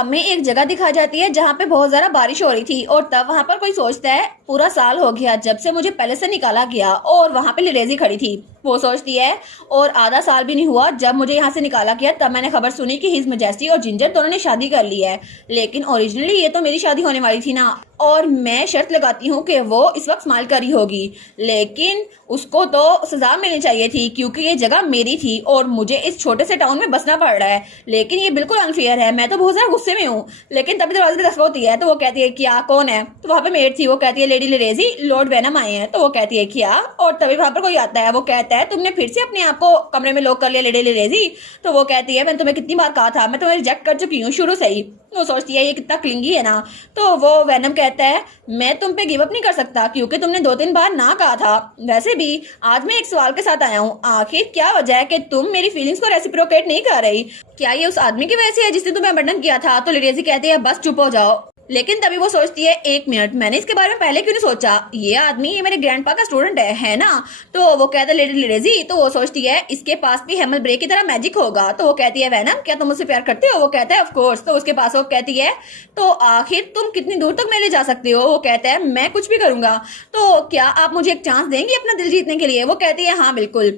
हमें एक जगह दिखाई जाती है जहाँ पे बहुत ज्यादा बारिश हो रही थी और तब वहाँ पर कोई सोचता है पूरा साल हो गया जब से मुझे पहले से निकाला गया और वहाँ पे लिरेजी खड़ी थी। वो सोचती है और आधा साल भी नहीं हुआ जब मुझे यहाँ से निकाला गया तब मैंने खबर सुनी कि हिज मैजेस्टी और जिंजर दोनों ने शादी कर ली है, लेकिन ओरिजिनली ये तो मेरी शादी होने वाली थी ना। और मैं शर्त लगाती हूँ कि वो इस वक्त स्माइल कर रही होगी, लेकिन उसको तो सजा मिलनी चाहिए थी क्योंकि ये जगह मेरी थी और मुझे इस छोटे से टाउन में बसना पड़ रहा है। लेकिन ये बिल्कुल अनफेयर है, मैं तो बहुत ज्यादा गुस्से में हूँ। लेकिन तभी दरवाजे पे दस्तक होती है तो वो कहती है क्या कौन है, तो वहाँ पे मेड थी। वो कहती है लेडी लिरेजी, लॉर्ड वेनम आए हैं। तो वो कहती है क्या, और तभी वहाँ पर कोई आता है। वो कहता है तुमने फिर से अपने आप को कमरे में लॉक कर लिया लेडी लिरेजी। तो वो कहती है मैंने तुम्हें कितनी बार कहा था, मैं तुम्हें रिजेक्ट कर चुकी हूँ शुरू से ही। वो सोचती है ये कितना क्लिंगी है ना। तो वो वेनम कहता है मैं तुम पे गिव अप नहीं कर सकता क्योंकि तुमने 2-3 बार ना कहा था। वैसे भी आज मैं एक सवाल के साथ आया हूँ, आखिर क्या वजह है कि तुम मेरी फीलिंग्स को रेसिप्रोकेट नहीं कर रही? क्या ये उस आदमी की वजह से है जिसने तुम्हें अबंडन किया था? तो लिरेजी कहती है बस चुप हो जाओ। लेकिन तभी वो सोचती है एक मिनट, मैंने इसके बारे में पहले क्यों नहीं सोचा, ये आदमी ये मेरे ग्रैंडपा का स्टूडेंट है ना। तो वो कहता है लेडी लिरेजी। तो वो सोचती है इसके पास भी हेमल ब्रे की तरह मैजिक होगा। तो वो कहती है वेनम क्या तुम मुझसे प्यार करते हो? वो कहता है ऑफ कोर्स। तो उसके पास वो कहती है तो आखिर तुम कितनी दूर तक मेरे ले जा सकते हो? वो कहता है मैं कुछ भी करूंगा। तो क्या आप मुझे एक चांस देंगी अपना दिल जीतने के लिए? वो कहती है हाँ बिल्कुल,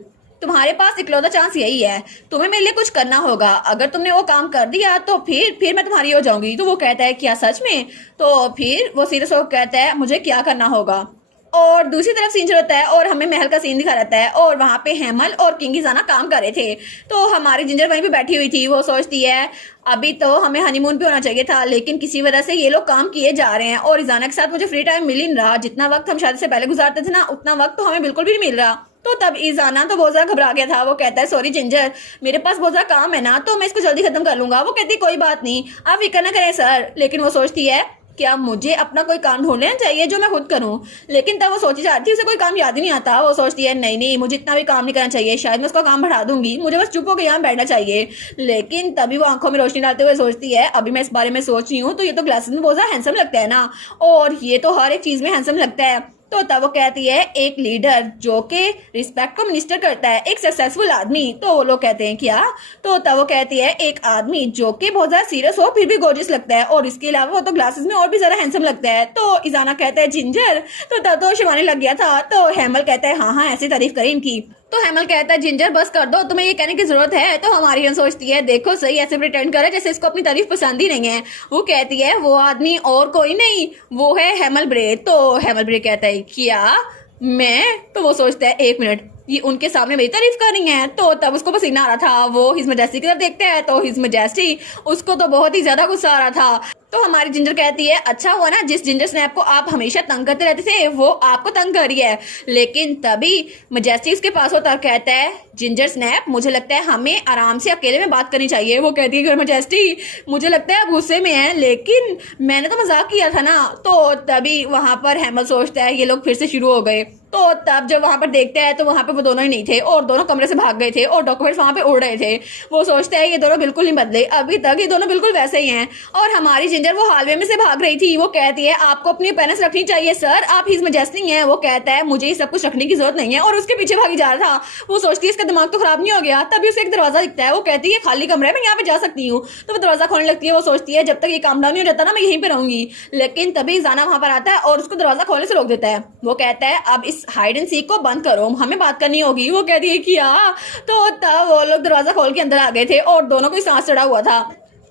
तुम्हारे पास इकलौता चांस यही है, तुम्हें मेरे लिए कुछ करना होगा। अगर तुमने वो काम कर दिया तो फिर मैं तुम्हारी हो जाऊंगी। तो वो कहता है क्या सच में? तो फिर वो सीरियस होकर कहता है मुझे क्या करना होगा। और दूसरी तरफ सीन होता है और हमें महल का सीन दिखा रहता है और वहां पे हेमल और किंग इजाना काम कर रहे थे। तो हमारी जिंजर वहीं पे बैठी हुई थी। वो सोचती है अभी तो हमें हनीमून पे होना चाहिए था, लेकिन किसी वजह से ये लोग काम किए जा रहे हैं और इजाना के साथ मुझे फ्री टाइम मिल ही नहीं रहा। जितना वक्त हम शादी से पहले गुजारते थे ना उतना वक्त तो हमें बिल्कुल भी नहीं मिल रहा। तो तब इजाना तो बहुत ज्यादा घबरा गया था। वो कहता है सॉरी जिंजर, मेरे पास बहुत ज्यादा काम है ना तो मैं इसको जल्दी खत्म कर लूंगा। वो कहती कोई बात नहीं, आप फिक्र ना करें सर। लेकिन वो सोचती है क्या मुझे अपना कोई काम ढूंढ लेना चाहिए जो मैं खुद करूं। लेकिन तब वो सोची जाती है उसे कोई काम याद ही नहीं आता। वो सोचती है नहीं मुझे इतना भी काम नहीं करना चाहिए, शायद मैं उसका काम बढ़ा दूंगी, मुझे बस चुप होकर यहाँ बैठना चाहिए। लेकिन तभी वो आंखों में रोशनी डालते हुए सोचती है अभी मैं इस बारे में सोच रही हूँ तो ये तो ग्लासेस में बहुत ज्यादा हैंडसम लगता है ना, और ये तो हर एक चीज में हैंडसम लगता है। तो तब वो कहती है एक लीडर जो कि रिस्पेक्ट को मिनिस्टर करता है, एक सक्सेसफुल आदमी। तो वो लोग कहते हैं क्या? तो तब वो कहती है एक आदमी जो कि बहुत ज्यादा सीरियस हो फिर भी गॉर्जियस लगता है और इसके अलावा वो तो ग्लासेस में और भी ज्यादा हैंडसम लगता है। तो इजाना कहता है जिंजर। तो तब तो शिवानी लग गया था। तो हेमल कहता है हाँ ऐसी तारीफ करें इनकी। तो हेमल कहता है जिंजर बस कर दो, तुम्हें ये कहने की जरूरत है। तो हमारी सोचती है देखो सही ऐसे प्रिटेंड करे जैसे इसको अपनी तारीफ पसंद ही नहीं है। वो कहती है वो आदमी और कोई नहीं, वो है हेमल ब्रे। तो हेमल ब्रे कहता है क्या मैं? तो वो सोचता है एक मिनट, ये उनके सामने मेरी तारीफ कर रही है। तो तब उसको पसीना आ रहा था। वो हिज मैजेस्टी की तरफ देखते हैं तो हिज मैजेस्टी उसको तो बहुत ही ज्यादा गुस्सा आ रहा था। तो हमारी जिंजर कहती है अच्छा हुआ ना जिस जिंजर स्नैप को आप हमेशा तंग करते रहते थे वो आपको तंग कर रही है। लेकिन तभी मैजेस्टी उसके पास होता और कहता है जिंजर स्नैप मुझे लगता है हमें आराम से अकेले में बात करनी चाहिए। वो कहती है मैजेस्टी मुझे लगता है आप गुस्से में हैं, लेकिन मैंने तो मजाक किया था ना। तो तभी वहां पर हेमल सोचता है ये लोग फिर से शुरू हो गए। तो तब जब वहां पर देखते हैं तो वहां पे वो दोनों ही नहीं थे और दोनों कमरे से भाग गए थे और डॉक्यूमेंट्स वहां पे उड़ रहे थे। वो सोचते हैं ये दोनों बिल्कुल नहीं बदले, अभी तक ये दोनों बिल्कुल वैसे ही हैं। और हमारी जिंजर वो हालवे में से भाग रही थी। वो कहती है आपको अपनी पेरेंट्स रखनी चाहिए सर, आप हिज मैजेस्टी हैं। वो कहता है मुझे ये सब कुछ रखने की जरूरत नहीं है और उसके पीछे भागी जा रहा था। वो सोचती है इसका दिमाग तो खराब नहीं हो गया। तभी उसे एक दरवाजा दिखता है। वो कहती है खाली कमरा है मैं यहाँ पे जा सकती हूँ। तो वो दरवाजा खोलने लगती है। वो सोचती है जब तक ये काम डाउन नहीं हो जाता ना मैं यहीं पे रहूंगी। लेकिन तभी जाना वहां पर आता है और उसको दरवाजा खोलने से रोक देता है। वो कहता है अब इस हाइड एंड सीक को बंद करो, हमें बात करनी होगी। वो कहती है क्या? तो तब वो लोग दरवाजा खोल के अंदर आ गए थे और दोनों को सांस चढ़ा हुआ था।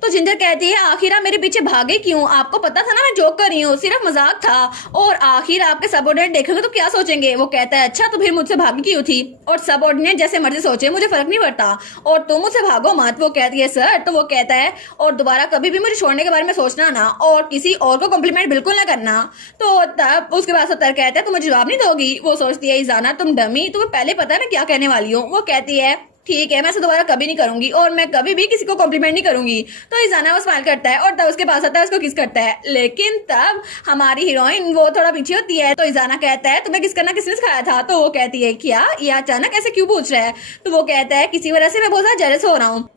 तो जिंजर कहती है आखिर आप मेरे पीछे भागे क्यों? आपको पता था ना मैं जोक कर रही हूँ, सिर्फ मजाक था। और आखिर आपके सबऑर्डिनेट देखेंगे तो क्या सोचेंगे? वो कहता है अच्छा तो फिर मुझसे भागी क्यों थी? और सबऑर्डिनेट जैसे मर्जी सोचे मुझे फर्क नहीं पड़ता और तुम मुझसे भागो मत। वो कहती है सर। तो वो कहता है और दोबारा कभी भी मुझे छोड़ने के बारे में सोचना ना और किसी और को कॉम्प्लीमेंट बिल्कुल ना करना। तो तब उसके बाद सत्तर कहता है तुम मुझे जवाब नहीं दोगी? वो सोचती है इजाना तुम डमी, तुम्हें पहले पता है मैं क्या कहने वाली हूँ। वो कहती है ठीक है मैं इसे दोबारा कभी नहीं करूंगी और मैं कभी भी किसी को कॉम्प्लीमेंट नहीं करूंगी। तो इजाना वो स्माइल करता है और तब उसके पास आता है उसको किस करता है। लेकिन तब हमारी हीरोइन वो थोड़ा पीछे होती है। तो इजाना कहता है तुम्हें किस करना किसने सिखाया था? तो वो कहती है क्या ये अचानक ऐसे क्यों पूछ रहा है? तो वो कहता है किसी वजह से मैं बहुत ज्यादा जेलस हो रहा हूँ।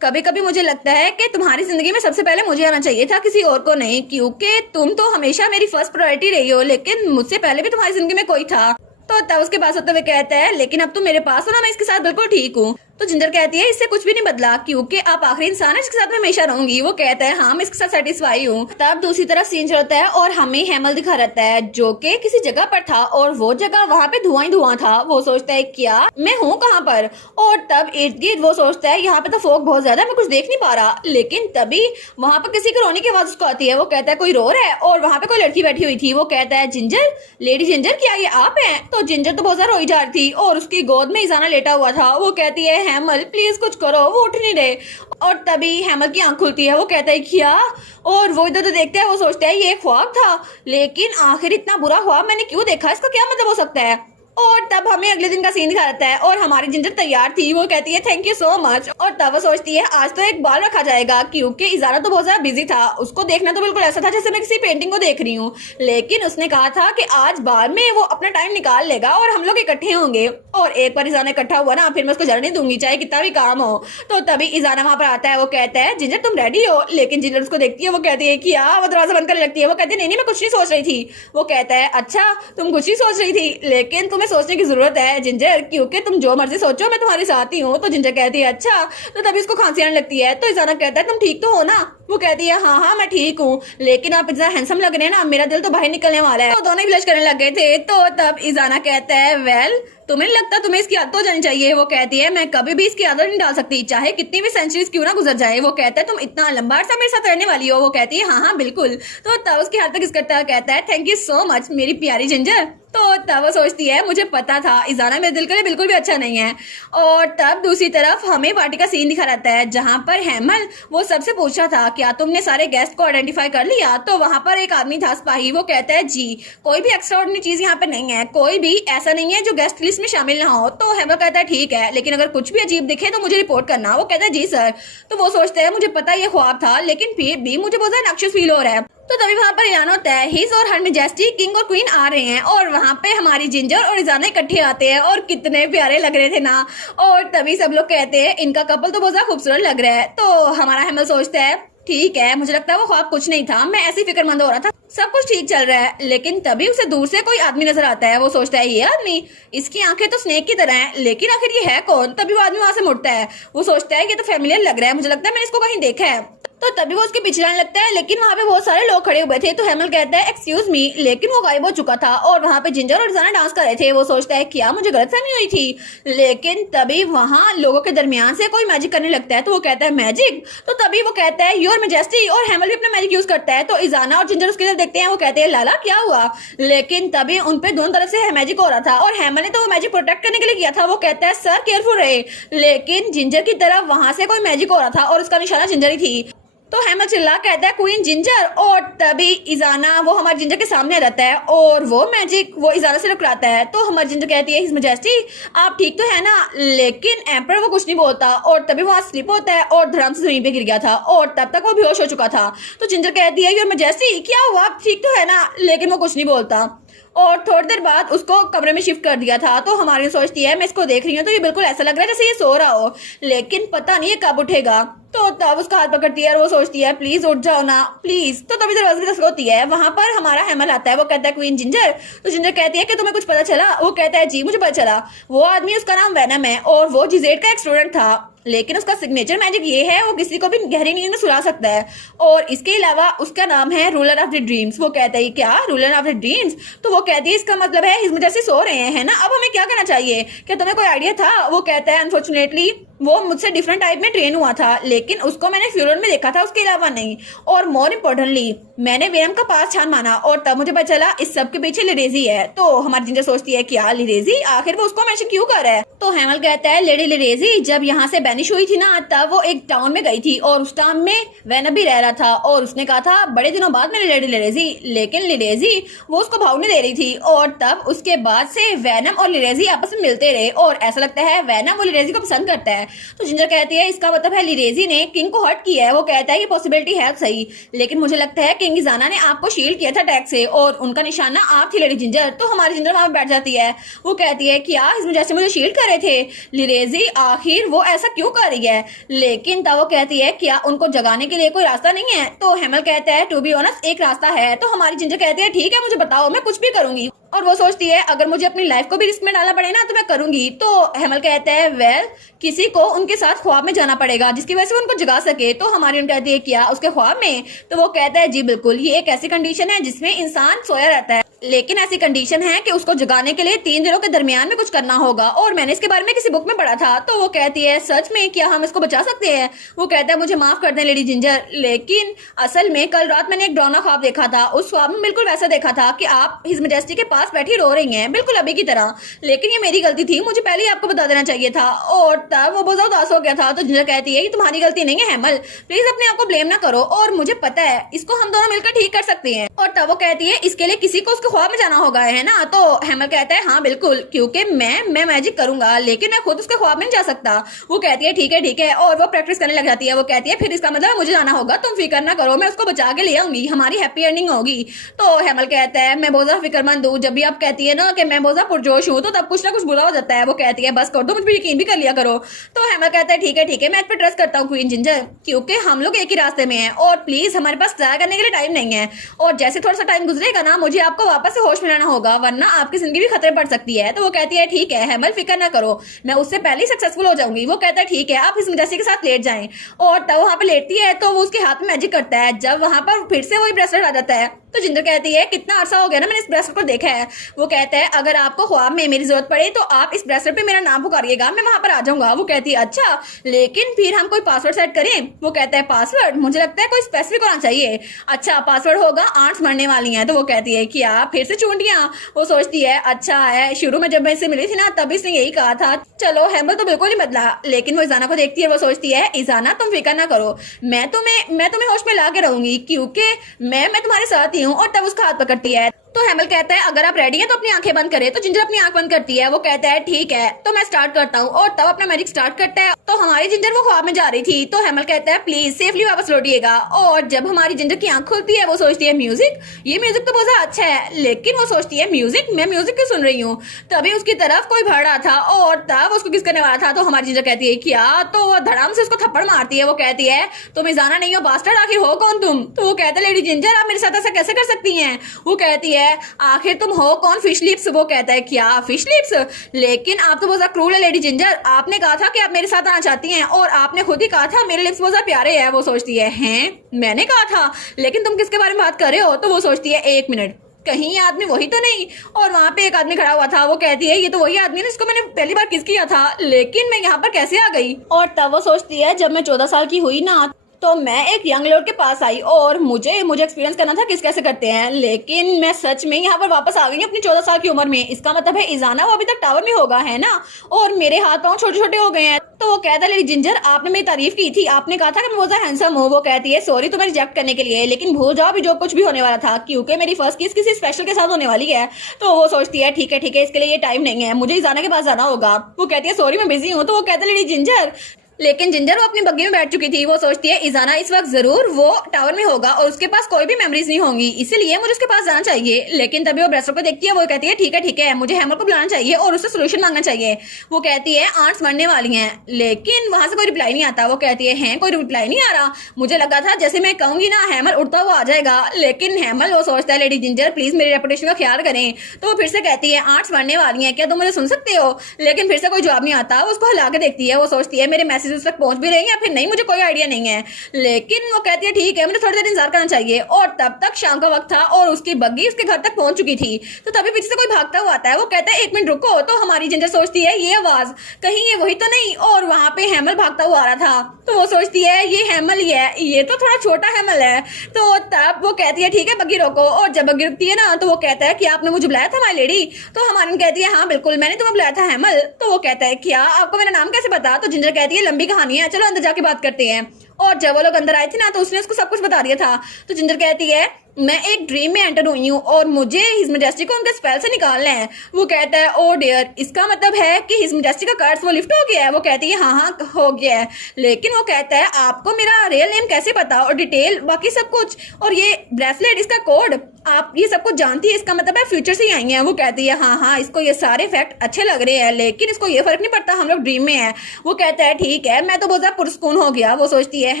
कभी कभी मुझे लगता है कि तुम्हारी जिंदगी में सबसे पहले मुझे आना चाहिए था, किसी और को नहीं, क्योंकि तुम तो हमेशा मेरी फर्स्ट प्रायोरिटी रही हो। लेकिन मुझसे पहले भी तुम्हारी जिंदगी में कोई था। तो तब उसके पास होते हुए कहता है लेकिन अब तुम मेरे पास हो ना, मैं इसके साथ बिल्कुल ठीक हूँ। तो जिंजर कहती है इससे कुछ भी नहीं बदला क्योंकि आप आखिरी इंसान है जिसके साथ मैं हमेशा रहूंगी। वो कहता है हाँ मैं इसके साथ सेटिस्फाई हूँ। तब दूसरी तरफ सीन चलता है और हमें हेमल दिखा रहता है जो कि किसी जगह पर था और वो जगह वहाँ पे धुआं ही धुआं था। वो सोचता है क्या मैं हूँ कहाँ पर, और तब इर्द गिर्द वो सोचता है यहाँ पे तो फोग बहुत ज्यादा मैं कुछ देख नहीं पा रहा। लेकिन तभी वहाँ पर किसी के रोने की आवाज उसको आती है। वो कहता है कोई रो रहा है और वहाँ पे कोई लड़की बैठी हुई थी। वो कहता है जिंजर, लेडी जिंजर क्या ये आप हैं? तो जिंजर तो बहुत ज्यादा रोई जा रही थी और उसकी गोद में इजाना लेटा हुआ था। वो कहती है हेमल प्लीज कुछ करो, वो उठ नहीं रहे। और तभी हेमल की आंख खुलती है। वो कहता है क्या, और वो इधर तो देखते हैं। वो सोचता है ये ख्वाब था, लेकिन आखिर इतना बुरा ख्वाब मैंने क्यों देखा, इसका क्या मतलब हो सकता है। और तब हमें अगले दिन का सीन दिखा रहता है और हमारी जिंजर तैयार थी। वो कहती है थैंक यू सो मच। और तब वो सोचती है आज तो एक बाल रखा जाएगा क्योंकि इजारा तो बहुत ज्यादा बिजी था। उसको देखना तो बिल्कुल ऐसा था जैसे मैं किसी पेंटिंग को देख रही हूँ, लेकिन उसने कहा था कि आज बार में वो अपना टाइम निकाल लेगा और हम लोग इकट्ठे होंगे। और एक बार इजाना इकट्ठा हुआ ना फिर मैं उसको जाने दूंगी चाहे कितना भी काम हो। तो तभी इजाना वहां पर आता है। वो कहता है जिंजर तुम रेडी हो, लेकिन जिंजर उसको देखती है। वो कहती है क्या, वो दरवाजा बंद करने लगती है। वो कहती है नहीं मैं कुछ नहीं सोच रही थी। वो कहता है अच्छा तुम कुछ नहीं सोच रही थी, लेकिन तुम्हें सोचने की जरूरत है जिंजर क्योंकि तुम जो मर्जी सोचो मैं तुम्हारे साथ ही हूँ। तो जिंजर कहती है अच्छा। तो तभी उसको खांसी आने लगती है। तो इजाना कहता है तुम ठीक तो हो ना? वो कहती है हाँ हाँ मैं ठीक हूँ, लेकिन आप इतना हैंडसम लग रहे हैं ना, मेरा दिल तो बाहर निकलने वाला है। तो दोनों ही ब्लश करने लग गए थे। तो तब इजाना कहता है वेल तुम्हें नहीं लगता तुम्हें इसकी आदत हो जानी चाहिए? वो कहती है मैं कभी भी इसकी आदत नहीं डाल सकती चाहे कितनी भी सेंचुरीज क्यों ना गुजर जाए। वो कहता है तुम इतना लंबा अरसा मेरे साथ रहने वाली हो? वो कहती है हाँ हाँ बिल्कुल। तो तब उसके हाथ तक इसका कहता है थैंक यू सो मच मेरी प्यारी जिंजर। तो तब वो सोचती है मुझे पता था इजाना मेरे दिल के लिए बिल्कुल भी अच्छा नहीं है। और तब दूसरी तरफ हमें पार्टी का सीन दिखा रहता है जहां पर हेमल वो सबसे पूछ रहा था क्या तुमने सारे गेस्ट को आइडेंटिफाई कर लिया। तो वहां पर एक आदमी था सिपाही। वो कहता है जी कोई भी एक्स्ट्राऑर्डिनरी चीज यहाँ पर नहीं है, कोई भी ऐसा नहीं है जो गेस्ट लिस्ट में शामिल ना हो। तो हेमल कहता है ठीक है, लेकिन अगर कुछ भी अजीब दिखे तो मुझे रिपोर्ट करना। वो कहता है जी सर। तो वो सोचते हैं मुझे पता ये ख्वाब था, लेकिन फिर भी मुझे बहुत ज्यादा नक्शा फील हो रहा है। तो तभी वहां पर ऐलान होता है हिज और हर मेजेस्टी किंग और क्वीन आ रहे हैं और वहां पे हमारी जिंजर और इजाना इकट्ठे आते हैं और कितने प्यारे लग रहे थे ना। और तभी सब लोग कहते हैं इनका कपल तो बहुत ज्यादा खूबसूरत लग रहा है। तो हमारा हेमल सोचता है ठीक है, मुझे लगता है वो ख्वाब कुछ नहीं था, मैं ऐसी फिक्रमंद हो रहा था, सब कुछ ठीक चल रहा है। लेकिन तभी उसे दूर से कोई आदमी नजर आता है। वो सोचता है ये आदमी, इसकी आंखें तो स्नेक की तरह हैं, लेकिन आखिर ये है कौन? तभी वो आदमी वहां से मुड़ता है। वो सोचता है ये तो फैमिलियर लग रहा है, मुझे लगता है मैंने इसको कहीं देखा है। तो तभी वो उसके पीछे जाने लगता है, लेकिन वहां पे बहुत सारे लोग खड़े हुए थे। तो हेमल कहता है एक्सक्यूज मी, लेकिन वो गायब हो चुका था और वहां पे जिंजर और इजाना डांस कर रहे थे। वो सोचता है क्या मुझे गलतफहमी हुई थी, लेकिन तभी वहां लोगों के दरमियान से कोई मैजिक करने लगता है। तो वो कहता है मैजिक। तो तभी वो कहता है योर मैजेस्टी, और हेमल भी अपना मैजिक यूज करता है। तो इजाना और जिंजर उसकी तरफ देखते हैं। वो कहते हैं लाला क्या हुआ, लेकिन तभी उन पे दोनों तरफ से मैजिक हो रहा था और हेमल ने तो वो मैजिक प्रोटेक्ट करने के लिए किया था। वो कहता है सर केयरफुल रहे, लेकिन जिंजर की तरफ वहां से कोई मैजिक हो रहा था और उसका निशाना जिंजर ही थी। तो हेमल चिल्ला कहता है क्वीन जिंजर, और तभी इजाना वो हमारे जिंजर के सामने रहता है और वो मैजिक वो इजाना से टकराता है। तो हमारी जिंजर कहती है हिज मैजेस्टी आप ठीक तो है ना, लेकिन एम्पर वो कुछ नहीं बोलता और तभी वहां स्लिप होता है और धड़ाम से जमीन पे गिर गया था और तब तक वो बेहोश हो चुका था। तो जिंजर कहती है योर मैजेस्टी क्या हुआ, आप ठीक तो है ना, लेकिन वो कुछ नहीं बोलता। और थोड़ी देर बाद उसको कमरे में शिफ्ट कर दिया था। तो हमारी सोचती है मैं इसको देख रही हूँ तो ये बिल्कुल ऐसा लग रहा है जैसे ये सो रहा हो, लेकिन पता नहीं ये कब उठेगा। तो तब उसका हाथ पकड़ती है और वो सोचती है प्लीज उठ जाओ ना प्लीज। तो तभी दरवाजे की दस्तक होती है। वहां पर हमारा हेमल आता है। वो कहता है क्वीन जिंजर। तो जिंजर कहती है कि तुम्हें कुछ पता चला? वो कहता है जी मुझे पता चला, वो आदमी उसका नाम वैनम है और वो जिजेड का एक स्टूडेंट था, लेकिन उसका सिग्नेचर मैजिक ये है वो किसी को भी गहरी नींद में सुला सकता है और इसके अलावा उसका नाम है रूलर ऑफ द ड्रीम्स। वो कहता है क्या रूलर ऑफ द ड्रीम्स? तो वो कहती है इसका मतलब है हिज मैजेस्टी सो रहे हैं ना, अब हमें क्या करना चाहिए, क्या तुम्हें कोई आइडिया था? वो कहता है अनफॉर्चुनेटली वो मुझसे डिफरेंट टाइप में ट्रेन हुआ था, लेकिन उसको मैंने फ्यूरन में देखा था, उसके अलावा नहीं। और मोर इम्पोर्टेंटली मैंने वेनम का पास छान माना और तब मुझे पता चला इस सब के पीछे लिरेजी है। तो हमारी जिंजर सोचती है क्या लिरेजी, आखिर वो उसको मेंशन क्यों कर रहा है? तो हेमल कहता है लेडी लिरेजी जब यहाँ से बैनिश हुई थी ना तब वो एक टाउन में गई थी और उस टाउन में वैनम भी रह रहा था और उसने कहा था बड़े दिनों बाद मैंने लेडी लिरेजी, लेकिन लिरेजी वो उसको भागने दे रही थी और तब उसके बाद से वैनम और लिरेजी आपस में मिलते रहे और ऐसा लगता है वैनम वो लिरेजी को पसंद करता है। तो जिंजर कहती है इसका मतलब है लिरेजी ने किंग को हर्ट किया है। वो कहता है ये पॉसिबिलिटी है सही, लेकिन मुझे लगता है किंग इजाना ने आपको शील्ड किया था अटैक से और उनका निशाना आप थी लेडी जिंजर। तो हमारी जिंजर वहां बैठ जाती है। वो कहती है क्या इसमें जैसे मुझे शील्ड कर रहे थे लिरेजी, आखिर वो ऐसा क्यों कर रही है? लेकिन तब वो कहती है क्या उनको जगाने के लिए कोई रास्ता नहीं है? तो हेमल कहता है टू बी ऑनेस्ट एक रास्ता है। तो हमारी जिंजर कहती है ठीक है मुझे बताओ मैं कुछ भी करूंगी। और वो सोचती है अगर मुझे अपनी लाइफ को भी रिस्क में डालना पड़े ना तो मैं करूंगी। तो हेमल कहता है वेल किसी को उनके साथ ख्वाब में जाना पड़ेगा जिसकी वजह से वो उनको जगा सके। तो हमारी उन कहती है क्या उसके ख्वाब में? तो वो कहता है जी बिल्कुल, ये एक ऐसी कंडीशन है जिसमें इंसान सोया रहता है, लेकिन ऐसी कंडीशन है कि उसको जगाने के लिए 3 दिनों के दरमियान में कुछ करना होगा और मैंने इसके बारे में किसी बुक में पढ़ा था। तो वो कहती है सच में क्या हम इसको बचा सकते हैं? वो कहता है मुझे माफ कर दें लेडी जिंजर, लेकिन असल में कल रात मैंने एक डरावना ख्वाब देखा था। उस ख्वाब में बिल्कुल वैसा देखा था कि आप हिज मैजेस्टी के पास बैठी रो रही हैं, बिल्कुल अभी की तरह, लेकिन ये मेरी गलती थी, मुझे पहले ही आपको बता देना चाहिए था। और तब वो बहुत ज्यादा उदास हो गया था। तो जिंजर कहती है ये तुम्हारी गलती नहीं है हेमल, प्लीज अपने आप को ब्लेम ना करो और मुझे पता है इसको हम दोनों मिलकर ठीक कर सकते हैं। और तब वो कहती है इसके लिए किसी को उसके ख्वाब में जाना होगा है ना? तो हेमल कहता है हाँ बिल्कुल, क्योंकि मैं मैजिक करूंगा लेकिन मैं खुद उसके ख्वाब में नहीं जा सकता। वो कहती है ठीक है और वो प्रैक्टिस करने लग जाती है। वो कहती है फिर इसका मतलब मुझे जाना होगा, तुम फिक्र ना करो, मैं उसको बचा के ले आऊंगी, हमारी हैप्पी एंडिंग होगी। तो हेमल कहता है मैं बहुत ज्यादा फिक्रमंद हूँ, जब भी आप कहती है ना कि मैं बहुत ज्यादा पुरजोश हूँ तो तब कुछ ना कुछ बुरा हो जाता है। वो कहती है बस कर दो, मुझ पर यकीन भी कर लिया करो। तो हेमल कहता है ठीक है मैं इस पर ट्रस्ट करता हूँ क्वीन जिंजर, क्योंकि हम लोग एक ही रास्ते में हैं और प्लीज हमारे पास ट्राई करने के लिए टाइम नहीं है और जैसे थोड़ा सा टाइम गुजरेगा ना मुझे आपको वापस से होश में लाना होगा वरना आपकी जिंदगी भी खतरे पड़ सकती है। तो वो कहती है ठीक है हेमल फिक्र ना करो, मैं उससे पहले ही सक्सेसफुल हो जाऊंगी। वो कहता है ठीक है आप इस मैजेस्टी के साथ लेट जाएं। और तब वहां पे लेटती है तो वो उसके हाथ में मैजिक करता है। जब वहां पर फिर से वही ब्रेसलेट आ जाता है तो जिंदर कहती है कितना अरसा हो गया ना मैंने इस ब्रेसलेट को देखा है। वो कहता है अगर आपको ख्वाब में मेरी जरूरत पड़े तो आप इस ब्रेसलेट पे मेरा नाम पुकारिएगा, मैं वहां पर आ जाऊंगा। वो कहती है अच्छा लेकिन फिर हम कोई पासवर्ड सेट करें? वो कहता है पासवर्ड मुझे लगता है कोई स्पेसिफिक होना चाहिए। अच्छा पासवर्ड होगा आंट्स मरने वाली हैं। तो वो कहती है क्या फिर से चूंटियां? वो सोचती है अच्छा है, शुरू में जब मैं इससे मिली थी ना तब इसने यही कहा था। चलो हेमल तो बिल्कुल ही बदला, लेकिन वो इजाना को देखती है। वो सोचती है इजाना तुम फिक्र ना करो, मैं तुम्हें होश में ला के रहूंगी क्योंकि मैं तुम्हारे साथ ही हूँ। और तब उसका हाथ पकड़ती है। तो हेमल कहता है अगर आप रेडी हैं तो अपनी आंखें बंद करें। तो जिंजर अपनी आंख बंद करती है। वो कहता है ठीक है तो मैं स्टार्ट करता हूँ और तब अपना मैजिक स्टार्ट करता है। तो हमारी जिंजर वो ख्वाब में जा रही थी तो हेमल कहता है प्लीज सेफली वापस लौटिएगा। और जब हमारी जिंजर की आंख खुलती है वो सोचती है म्यूजिक, ये म्यूजिक तो बहुत ज्यादा अच्छा है, लेकिन वो सोचती है म्यूजिक, मैं म्यूजिक क्यों सुन रही हूँ? तभी उसकी तरफ कोई बढ़ रहा था और तब उसको किस करने वाला था। तो हमारी जिंजर कहती है क्या? तो वो धड़ाम से उसको थप्पड़ मारती है। वो कहती है तुम इजाना नहीं हो बास्टर्ड, आखिर हो कौन तुम? तो वो कहता है लेडी जिंजर आप मेरे साथ ऐसा कैसे कर सकती हैं? वो कहती है आखिर तुम हो कौन? Fish lips. वो कहता है क्या फिश लिप्स? लेकिन आप तो बहुत ज्यादा क्रूर है लेडी जिंजर, आपने कहा था कि आप मेरे साथ आना चाहती हैं और आपने खुद ही कहा था मेरे लिप्स बहुत ज्यादा प्यारे हैं। वो सोचती है हैं मैंने कहा था, लेकिन तुम किसके बारे में बात कर रहे हो? तो वो सोचती है एक मिनट कहीं ये आदमी वही तो नहीं? और वहां पे एक आदमी खड़ा हुआ था। वो कहती है ये तो वही आदमी है जिसको मैंने पहली बार किस किया था, लेकिन मैं यहाँ पर कैसे आ गई? और तब वो सोचती है जब मैं 14 साल की हुई ना तो मैं एक यंग लॉर्ड के पास आई और मुझे एक्सपीरियंस करना था किस कैसे करते हैं, लेकिन मैं सच में यहाँ पर वापस आ गई अपनी 14 साल की उम्र में। इसका मतलब है इजाना वो अभी तक टावर में होगा है ना, और मेरे हाथ पांव छोटे छोटे हो गए हैं। तो वो कहता है लेडी जिंजर आपने मेरी तारीफ की थी, आपने कहा था कि मैं बहुत ज्यादा हैंडसम हूँ। वो कहती है सॉरी तुम्हें रिजेक्ट करने के लिए, लेकिन भूल जाओ अभी जो कुछ भी होने वाला था क्योंकि मेरी फर्स्ट किस किसी स्पेशल के साथ होने वाली है। तो वो सोचती है ठीक है इसके लिए ये टाइम नहीं है, मुझे इजाना के पास जाना होगा। वो कहती है सॉरी मैं बिजी हूँ। तो वो कहता है लेडी जिंजर, लेकिन जिंजर वो अपनी बग्गी में बैठ चुकी थी। वो सोचती है इजाना इस वक्त जरूर वो टावर में होगा और उसके पास कोई भी मेमोरीज नहीं होंगी, इसीलिए मुझे उसके पास जाना चाहिए। लेकिन तभी वो ब्रेस्टर को देखती है। वो कहती है ठीक है मुझे हेमल को बुलाना चाहिए और उससे सोल्यूशन मांगना चाहिए। वो कहती है आंट्स मरने वाली हैं, लेकिन वहां से कोई रिप्लाई नहीं आता। वो कहती है कोई रिप्लाई नहीं आ रहा, मुझे लगा था जैसे मैं कहूंगी ना हेमल उड़ता हुआ आ जाएगा, लेकिन हेमल वो सोचता है लेडी जिंजर प्लीज मेरी रेपुटेशन का ख्याल करें। तो वो फिर से कहती है आंट्स मरने वाली हैं, क्या तुम मुझे सुन सकते हो? लेकिन फिर से कोई जवाब नहीं आता। वो उसको हिला के देखती है। वो सोचती है मेरे मैसेज उस तक पहुंच भी रही या फिर नहीं, मुझे कोई आइडिया नहीं है। लेकिन वो कहती है ठीक है मुझे थोड़ी देर इंतजार करना चाहिए। और तब तक शाम का वक्त था और उसकी बग्गी उसके घर तक पहुंच चुकी थी। तो तभी पीछे से कोई भागता हुआ आता है। वो कहता है 1 मिनट रुको। तो हमारी जिंजर सोचती है ये आवाज कहीं ये वही तो नहीं, और वहां पे हेमल भागता हुआ आ रहा था। तो वो सोचती है ये हेमल ही है, ये तो थोड़ा छोटा हेमल है। तो तब वो कहती है ठीक है बग्गी रोको। और जब बग्गी रुकती है ना तो वो कहता है कि आपने मुझे बुलाया था माय लेडी? तो हमारी कहती है हाँ बिल्कुल मैंने तुम्हें बुलाया था हेमल। तो वो कहता है क्या आपको मेरा नाम कैसे पता? तो जिंजर कहती है लंबी कहानी है, चलो अंदर जाके बात करते हैं। और जब वो लोग अंदर आए थे ना तो उसने उसको सब कुछ बता दिया था। तो जिंजर कहती है मैं एक ड्रीम में एंटर हुई हूँ और मुझे हिज मैजेस्टी को उनके स्पेल से निकालना है। वो कहता है ओ डियर, इसका मतलब है कि हिज मैजेस्टी का कर्स वो लिफ्ट हो गया है? वो कहती है हाँ हो गया है। लेकिन वो कहता है आपको मेरा रियल नेम कैसे पता और डिटेल बाकी सब कुछ, और ये ब्रेसलेट इसका कोड आप ये सब कुछ जानती है, इसका मतलब है फ्यूचर से ही आई हैं। वो कहती है हाँ इसको ये सारे फैक्ट अच्छे लग रहे हैं, लेकिन इसको ये फर्क नहीं पड़ता हम लोग ड्रीम में है। वो कहता है ठीक है मैं तो बहुत ज्यादा पुरस्कून हो गया। वो सोचती है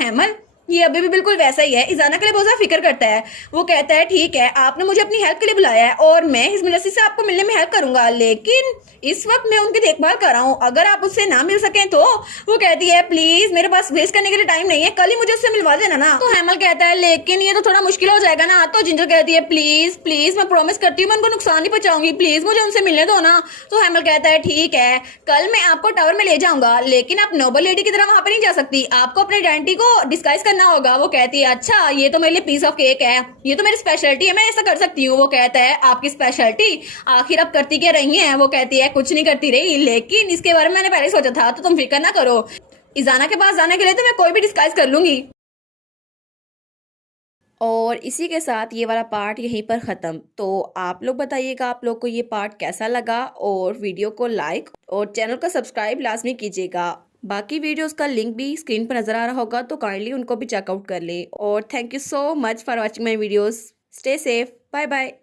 हेमल ये अभी भी बिल्कुल वैसा ही है। इजाना के लिए बहुत ज्यादा फिक्र करता है। वो कहता है ठीक है, आपने मुझे अपनी हेल्प के लिए बुलाया है और मैं हिस्मिल रसी से आपको मिलने में हेल्प करूंगा, लेकिन इस वक्त मैं उनकी देखभाल कर रहा हूँ, अगर आप उससे ना मिल सकें तो। वो कहती है प्लीज मेरे पास वेस्ट करने के लिए टाइम नहीं है, कल ही मुझे उससे मिलवा देना ना। तो हेमल कहता है लेकिन ये तो थोड़ा मुश्किल हो जाएगा ना। तो जिंजर कहती है प्लीज प्लीज मैं प्रॉमिस करती हूँ मैं उनको नुकसान नहीं पहुंचाऊंगी, प्लीज मुझे उनसे मिलने दो ना। तो हेमल कहता है ठीक है, कल मैं आपको टावर में ले जाऊंगा, लेकिन आप नोबल लेडी की तरह वहां पर नहीं जा सकती, आपको अपनी आइडेंटिटी को डिस्गाइज करना होगा। वो कहती है अच्छा ये तो मेरे लिए पीस ऑफ केक है, ये तो मेरी स्पेशलिटी है, मैं ऐसा कर सकती हूँ। वो कहता है आपकी स्पेशलिटी, आखिर आप करती क्या रही हैं। वो कहती है कुछ नहीं करती रही, लेकिन इसके बारे में मैंने पहले सोचा था, तो तुम फिक्र ना करो, इजाना के पास जाने के लिए तो मैं कोई भी डिस्गाइज कर लूंगी। और इसी के साथ ये वाला पार्ट यहीं पर ख़त्म। तो आप लोग बताइएगा आप लोग को ये पार्ट कैसा लगा, और वीडियो को लाइक और चैनल को सब्सक्राइब लाजमी कीजिएगा। बाकी वीडियोस का लिंक भी स्क्रीन पर नज़र आ रहा होगा, तो काइंडली उनको भी चेकआउट कर ले। और thank you so much for watching my videos. Stay safe, bye bye.